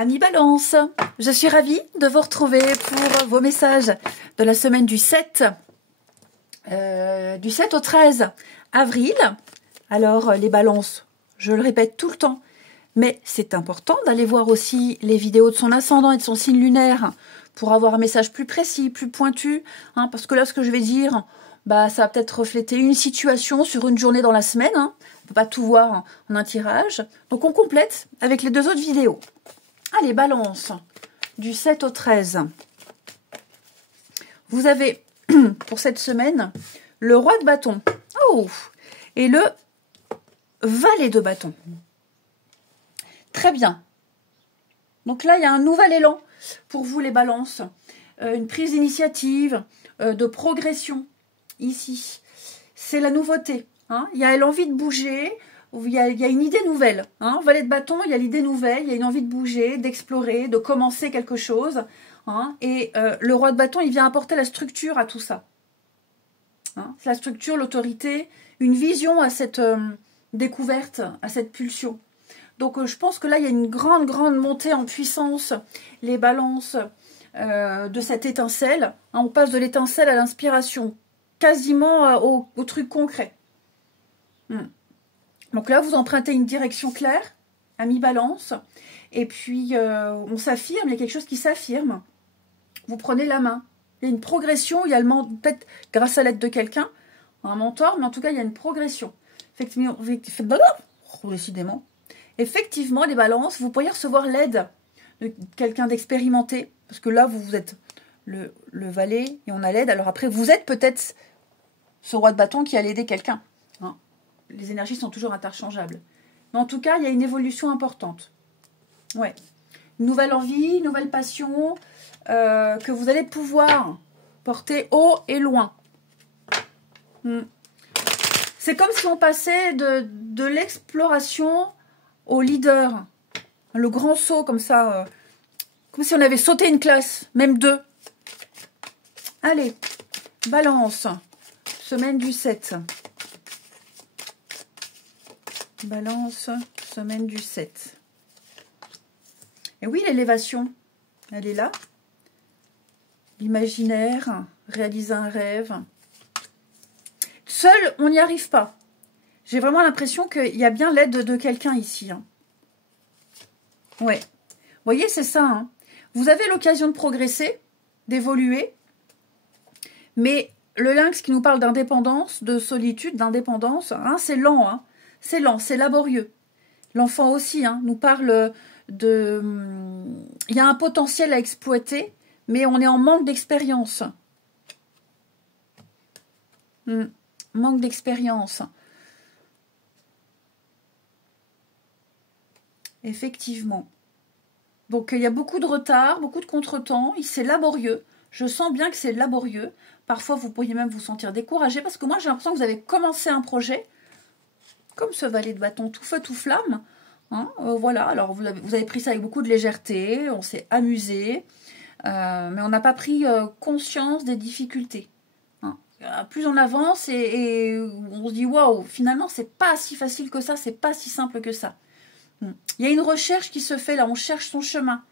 Amis Balance, je suis ravie de vous retrouver pour vos messages de la semaine du 7 au 13 avril. Alors les balances, je le répète tout le temps, mais c'est important d'aller voir aussi les vidéos de son ascendant et de son signe lunaire pour avoir un message plus précis, plus pointu, hein, parce que là ce que je vais dire, ça va peut-être refléter une situation sur une journée dans la semaine, hein. On ne peut pas tout voir en un tirage, donc on complète avec les deux autres vidéos. Allez, balance, du 7 au 13. Vous avez, pour cette semaine, le roi de bâton. Oh, et le valet de bâton. Très bien. Donc là, il y a un nouvel élan pour vous, les balances. Une prise d'initiative, de progression, ici. C'est la nouveauté. Hein. Il y a l'envie de bouger. Il y a une idée nouvelle. Hein. Valet de bâton, il y a l'idée nouvelle, il y a une envie de bouger, d'explorer, de commencer quelque chose. Hein. Et le roi de bâton, il vient apporter la structure à tout ça. Hein. C'est la structure, l'autorité, une vision à cette découverte, à cette pulsion. Donc je pense que là, il y a une grande montée en puissance, les balances de cette étincelle. Hein. On passe de l'étincelle à l'inspiration, quasiment au truc concret. Donc là, vous empruntez une direction claire, amis balance, et puis on s'affirme, il y a quelque chose qui s'affirme. Vous prenez la main. Il y a une progression, il y a peut-être grâce à l'aide de quelqu'un, un mentor, mais en tout cas, il y a une progression. Effectivement, les balances, vous pourriez recevoir l'aide de quelqu'un d'expérimenté, parce que là, vous êtes le valet et on a l'aide. Alors après, vous êtes peut-être ce roi de bâton qui allait aider quelqu'un. Les énergies sont toujours interchangeables. Mais en tout cas, il y a une évolution importante. Ouais. Une nouvelle envie, une nouvelle passion que vous allez pouvoir porter haut et loin. C'est comme si on passait de l'exploration au leader. Le grand saut comme ça. Comme si on avait sauté une classe, même deux. Allez, balance. Semaine du 7. Balance, semaine du 7. Et oui, l'élévation, elle est là. L'imaginaire, réaliser un rêve. Seul, on n'y arrive pas. J'ai vraiment l'impression qu'il y a bien l'aide de quelqu'un ici. Hein. Ouais. Vous voyez, c'est ça. Hein. Vous avez l'occasion de progresser, d'évoluer. Mais le lynx qui nous parle d'indépendance, de solitude, d'indépendance, hein, c'est lent, hein. C'est lent, c'est laborieux. L'enfant aussi nous parle de... Il y a un potentiel à exploiter, mais on est en manque d'expérience. Manque d'expérience. Effectivement. Donc il y a beaucoup de retard, beaucoup de contretemps. C'est laborieux. Je sens bien que c'est laborieux. Parfois, vous pourriez même vous sentir découragé, parce que moi, j'ai l'impression que vous avez commencé un projet, comme ce valet de bâton, tout feu, tout flamme. Hein, voilà, alors vous avez pris ça avec beaucoup de légèreté, on s'est amusé, mais on n'a pas pris conscience des difficultés. Hein. Plus on avance et on se dit, waouh, finalement, c'est pas si facile que ça, c'est pas si simple que ça. Il y a une recherche qui se fait là, on cherche son chemin.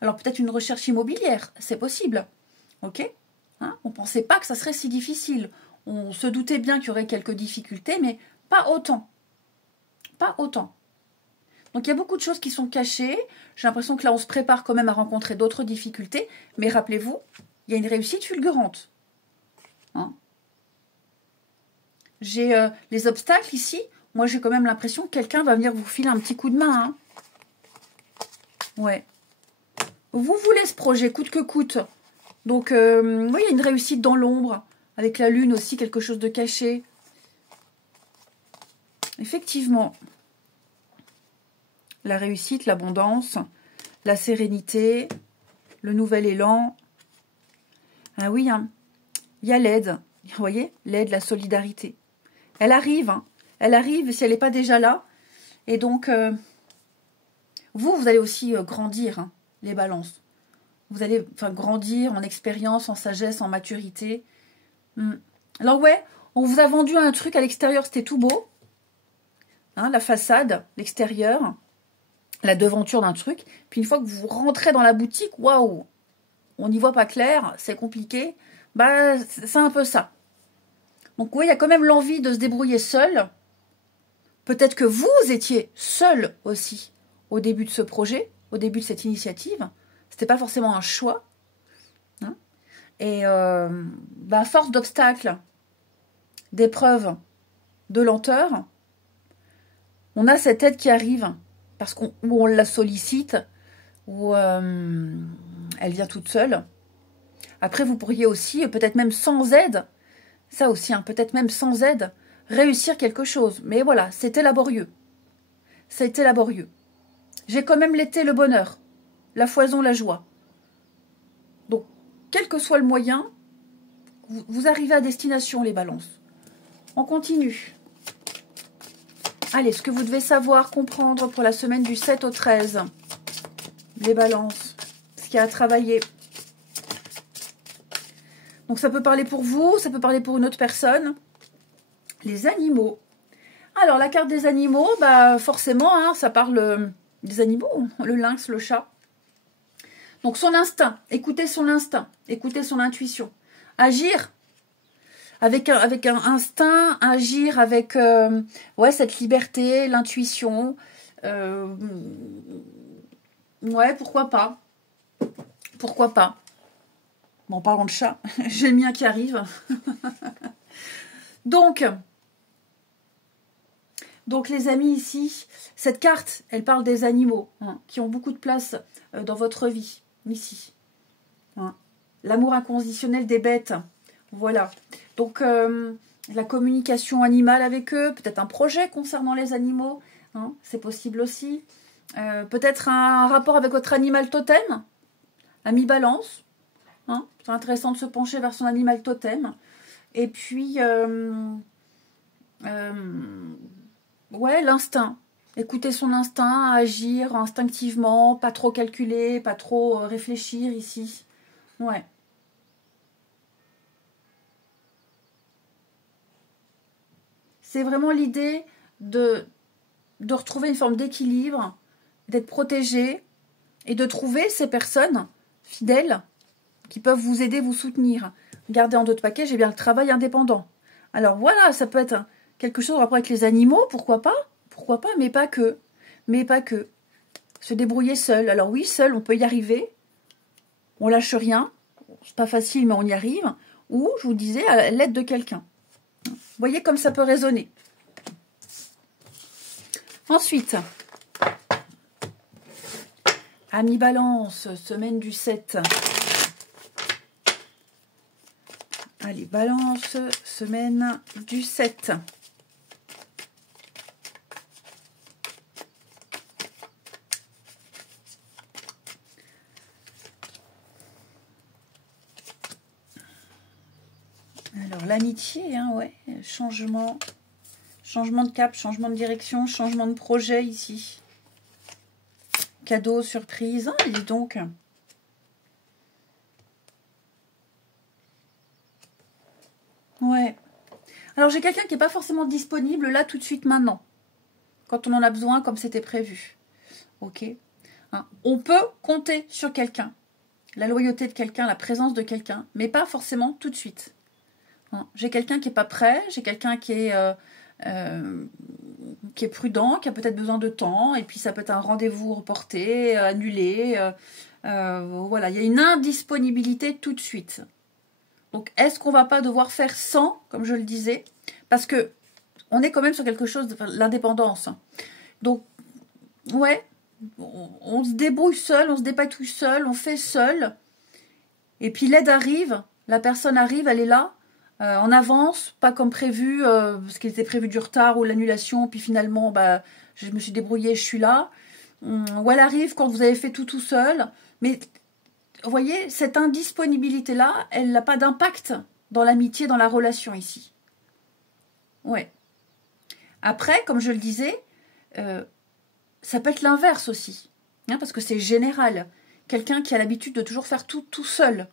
Alors peut-être une recherche immobilière, c'est possible. Ok, hein, on ne pensait pas que ça serait si difficile. On se doutait bien qu'il y aurait quelques difficultés, mais pas autant. Pas autant. Donc il y a beaucoup de choses qui sont cachées. J'ai l'impression que là on se prépare quand même à rencontrer d'autres difficultés. Mais rappelez-vous, il y a une réussite fulgurante. Hein, j'ai les obstacles ici. Moi j'ai quand même l'impression que quelqu'un va venir vous filer un petit coup de main. Hein. Ouais. Vous voulez ce projet coûte que coûte. Donc oui, il y a une réussite dans l'ombre. Avec la lune aussi, quelque chose de caché. Effectivement. La réussite, l'abondance, la sérénité, le nouvel élan. Ah oui, hein, il y a l'aide. Vous voyez, l'aide, la solidarité. Elle arrive, hein. Elle arrive si elle n'est pas déjà là. Et donc, vous allez aussi grandir, hein, les balances. Vous allez grandir en expérience, en sagesse, en maturité. Alors ouais, on vous a vendu un truc à l'extérieur, c'était tout beau. Hein, la façade, l'extérieur. la devanture d'un truc. Puis une fois que vous rentrez dans la boutique, waouh, on n'y voit pas clair, c'est compliqué. Bah, c'est un peu ça. Donc oui, il y a quand même l'envie de se débrouiller seul. Peut-être que vous étiez seul aussi au début de ce projet, au début de cette initiative. C'était pas forcément un choix. Hein. Et bah, force d'obstacles, d'épreuves, de lenteur, on a cette aide qui arrive parce qu'on la sollicite, ou elle vient toute seule. Après, vous pourriez aussi, peut-être même sans aide, ça aussi, hein, peut-être même sans aide, réussir quelque chose. Mais voilà, c'était laborieux. Ça a été laborieux. J'ai quand même l'été, le bonheur, la foison, la joie. Donc, quel que soit le moyen, vous arrivez à destination, les balances. On continue. Allez, ce que vous devez savoir, comprendre pour la semaine du 7 au 13. Les balances, ce qu'il y a à travailler. Donc ça peut parler pour vous, ça peut parler pour une autre personne. Les animaux. Alors la carte des animaux, bah forcément, hein, ça parle des animaux, le lynx, le chat. Donc son instinct, écoutez son instinct, écoutez son intuition. Agir avec un instinct, agir avec ouais, cette liberté, l'intuition. Ouais, pourquoi pas. Pourquoi pas. Bon, parlons de chat, j'ai le mien qui arrive. Donc les amis, ici, cette carte, elle parle des animaux, hein, qui ont beaucoup de place dans votre vie, ici. Hein. L'amour inconditionnel des bêtes, voilà. Donc, la communication animale avec eux, peut-être un projet concernant les animaux, hein, c'est possible aussi. Peut-être un rapport avec votre animal totem, ami balance. Hein, c'est intéressant de se pencher vers son animal totem. Et puis, ouais, l'instinct. Écouter son instinct, agir instinctivement, pas trop calculer, pas trop réfléchir ici. Ouais. C'est vraiment l'idée de retrouver une forme d'équilibre, d'être protégé et de trouver ces personnes fidèles qui peuvent vous aider, vous soutenir. Regardez en d'autres paquets, j'ai bien le travail indépendant. Alors voilà, ça peut être quelque chose en rapport avec les animaux, pourquoi pas, mais pas que. Mais pas que. Se débrouiller seul. Alors oui, seul, on peut y arriver. On lâche rien. C'est pas facile, mais on y arrive. Ou, je vous disais, à l'aide de quelqu'un. Vous voyez comme ça peut résonner. Ensuite, Amis Balance, semaine du 7. Allez, Balance, semaine du 7. Alors, l'amitié, hein, ouais, changement de cap, changement de direction, changement de projet ici. Cadeau, surprise, hein, dis donc. Ouais. Alors, j'ai quelqu'un qui n'est pas forcément disponible là tout de suite maintenant. Quand on en a besoin, comme c'était prévu. Ok. Hein, on peut compter sur quelqu'un. La loyauté de quelqu'un, la présence de quelqu'un, mais pas forcément tout de suite. Hein, j'ai quelqu'un qui n'est pas prêt, j'ai quelqu'un qui est prudent, qui a peut-être besoin de temps, et puis ça peut être un rendez-vous reporté, annulé. Voilà, il y a une indisponibilité tout de suite. Donc, est-ce qu'on va pas devoir faire sans, comme je le disais, parce que on est quand même sur quelque chose de l'indépendance. Donc, ouais, on se débrouille seul, on se dépatouille seul, on fait seul. Et puis l'aide arrive, la personne arrive, elle est là, en avance, pas comme prévu, parce qu'il était prévu du retard ou l'annulation, puis finalement, bah, je me suis débrouillée, je suis là. Ou elle arrive quand vous avez fait tout seul, mais vous voyez, cette indisponibilité-là, elle n'a pas d'impact dans l'amitié, dans la relation ici. Ouais. Après, comme je le disais, ça peut être l'inverse aussi. Hein, parce que c'est général. Quelqu'un qui a l'habitude de toujours faire tout seul.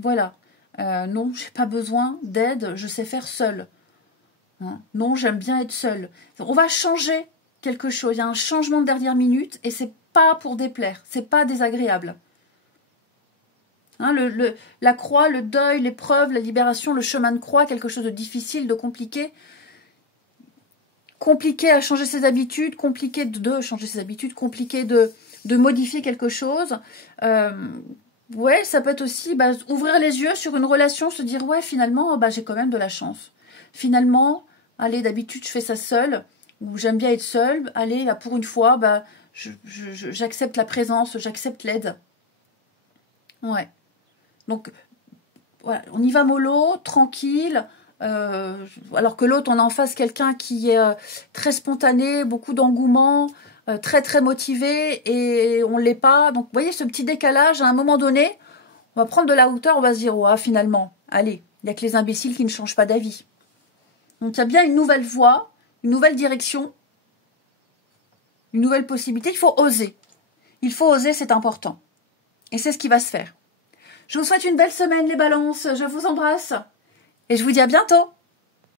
Voilà. Non, j'ai pas besoin d'aide, je sais faire seul. Hein, non, j'aime bien être seul. On va changer quelque chose, il y a un changement de dernière minute et c'est pas pour déplaire, c'est pas désagréable. Hein, la croix, le deuil, l'épreuve, la libération, le chemin de croix, quelque chose de difficile, de compliqué. Compliqué à changer ses habitudes, compliqué de changer ses habitudes, compliqué de modifier quelque chose. Ouais, ça peut être aussi ouvrir les yeux sur une relation, se dire ouais, finalement, j'ai quand même de la chance. Finalement, allez, d'habitude, je fais ça seule, ou j'aime bien être seule. Allez, là, pour une fois, j'accepte la présence, j'accepte l'aide. Ouais. Donc, voilà, on y va mollo, tranquille. Alors que l'autre, on a en face quelqu'un qui est très spontané, beaucoup d'engouement, très très motivé, et on ne l'est pas. Donc, vous voyez, ce petit décalage, à un moment donné, on va prendre de la hauteur, on va se dire, oh, finalement, allez, il n'y a que les imbéciles qui ne changent pas d'avis. Donc, il y a bien une nouvelle voie, une nouvelle direction, une nouvelle possibilité. Il faut oser. Il faut oser, c'est important. Et c'est ce qui va se faire. Je vous souhaite une belle semaine, les balances. Je vous embrasse. Et je vous dis à bientôt.